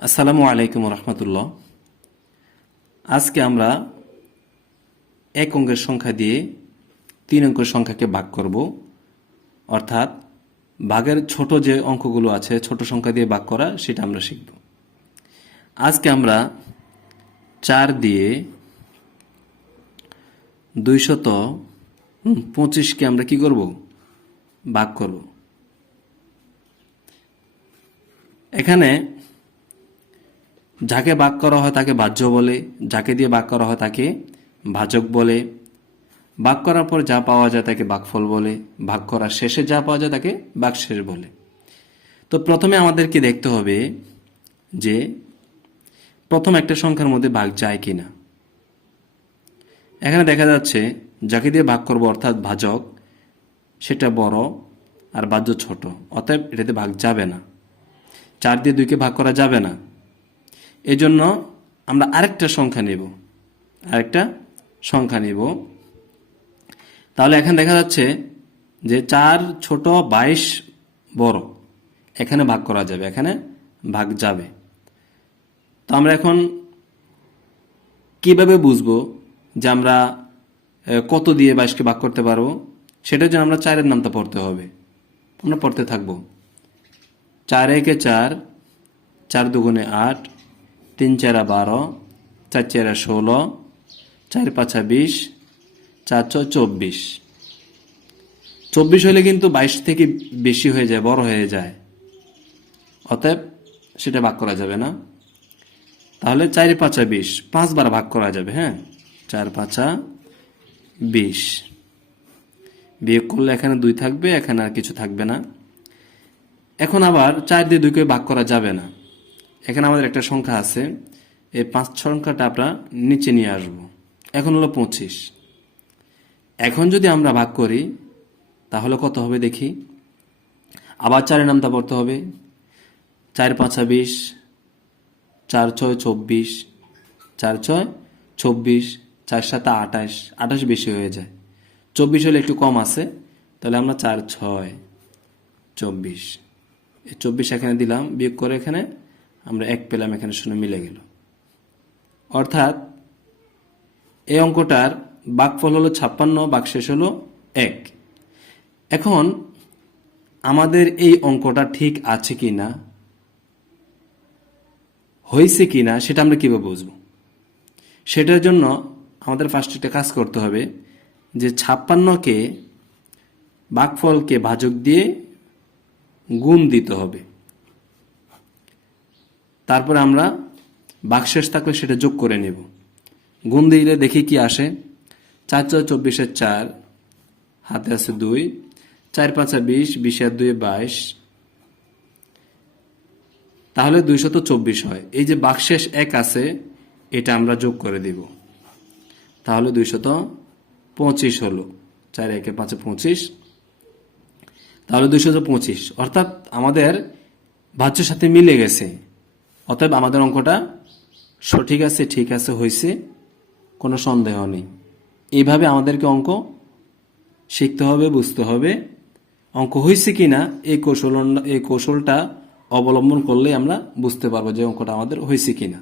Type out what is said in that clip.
আসসালামু আলাইকুম রহমতুল্লাহ। আজকে আমরা এক অঙ্কের সংখ্যা দিয়ে তিন অঙ্কের সংখ্যাকে ভাগ করব। অর্থাৎ ভাগের ছোট যে অঙ্কগুলো আছে, ছোট সংখ্যা দিয়ে ভাগ করা, সেটা আমরা শিখব। আজকে আমরা চার দিয়ে দুইশত পঁচিশকে আমরা কি করব? ভাগ করব। এখানে যাকে বাক করা হয় তাকে বাহ্য বলে, যাকে দিয়ে বাক করা হয় তাকে ভাজক বলে। বাক করার পর যা পাওয়া যায় তাকে বাকফল বলে। ভাগ করার শেষে যা পাওয়া যায় তাকে বাকশেষ বলে। তো প্রথমে আমাদেরকে দেখতে হবে যে প্রথম একটা সংখ্যার মধ্যে ভাগ যায় কিনা। এখানে দেখা যাচ্ছে যাকে দিয়ে ভাগ করব অর্থাৎ ভাজক সেটা বড় আর বাহ্য ছোট। অতএব এটাতে ভাগ যাবে না। চার দিয়ে দুইকে ভাগ করা যাবে না। এজন্য আমরা আরেকটা সংখ্যা নেব। আরেকটা সংখ্যা নেব। তাহলে এখানে দেখা যাচ্ছে যে চার ছোট বাইশ বড়। এখানে ভাগ করা যাবে, এখানে ভাগ যাবে। তো আমরা এখন কীভাবে বুঝব যে আমরা কত দিয়ে বাইশকে ভাগ করতে পারব? সেটার জন্য আমরা চারের নামটা পড়তে হবে। আমরা পড়তে থাকব। চার একে চার চার দুগুণে আট তিন চারা বারো চার চারা ষোলো চার পাঁচা বিশ চার ছয় চব্বিশ। চব্বিশ হলে কিন্তু বাইশ থেকে বেশি হয়ে যায়, বড় হয়ে যায়। অতএব সেটা ভাগ করা যাবে না। তাহলে চার পাঁচা বিশ, পাঁচবার ভাগ করা যাবে হ্যাঁ? চার পাঁচা বিশ। বিয়োগ করলে এখানে দুই থাকবে, এখানে আর কিছু থাকবে না। এখন আবার চার দিয়ে দুইকে ভাগ করা যাবে না। এখানে আমাদের একটা সংখ্যা আছে। এই পাঁচ ছ সংখ্যাটা আমরা নিচে নিয়ে আসব। এখন হলো পঁচিশ। এখন যদি আমরা ভাগ করি, তাহলে কত হবে দেখি? আবার চারের নামটা পড়তে হবে। চার পাঁচা বিশ, চার ছয় চব্বিশ, চার ছয় চব্বিশ, চার সাথে আঠাশ আঠাশ বেশি হয়ে যায়। চব্বিশ হলে একটু কম আছে, তাহলে আমরা চার ছয় চব্বিশ। চব্বিশ এখানে দিলাম, বিয়োগ করে এখানে আমরা এক পেলাম, এখানে শূন্য মিলে গেল। অর্থাৎ এই অঙ্কটার বাকফল হলো ছাপ্পান্ন বাকশেষ হলো এক। এখন আমাদের এই অঙ্কটা ঠিক আছে কি না হয়েছে কি না সেটা আমরা কীভাবে বুঝব? সেটার জন্য আমাদের ফার্স্ট একটা কাজ করতে হবে যে ছাপ্পান্নকে বাকফলকে ভাজক দিয়ে গুণ দিতে হবে। তারপর আমরা বাকশেষ থাকলে সেটা যোগ করে নেব। গুণ দিলে দেখি কি আসে? চার চার চব্বিশের চার, হাতে আছে দুই, চার পাঁচা বিশ বিশ আর দুই বাইশ। তাহলে দুইশত চব্বিশ হয়। এই যে বাকশেষ এক আছে, এটা আমরা যোগ করে দিব। তাহলে দুইশত পঁচিশ হলো। চার একে পাঁচে পঁচিশ। তাহলে দুইশত পঁচিশ। অর্থাৎ আমাদের ভাজ্যের সাথে মিলে গেছে। অতএব আমাদের অঙ্কটা সঠিক আছে, ঠিক আছে হয়েছে কোনো সন্দেহ নেই। এইভাবে আমাদেরকে অঙ্ক শিখতে হবে, বুঝতে হবে। অঙ্ক হয়েছে কি না এই কৌশল, এই কৌশলটা অবলম্বন করলে আমরা বুঝতে পারব যে অঙ্কটা আমাদের হয়েছে কিনা।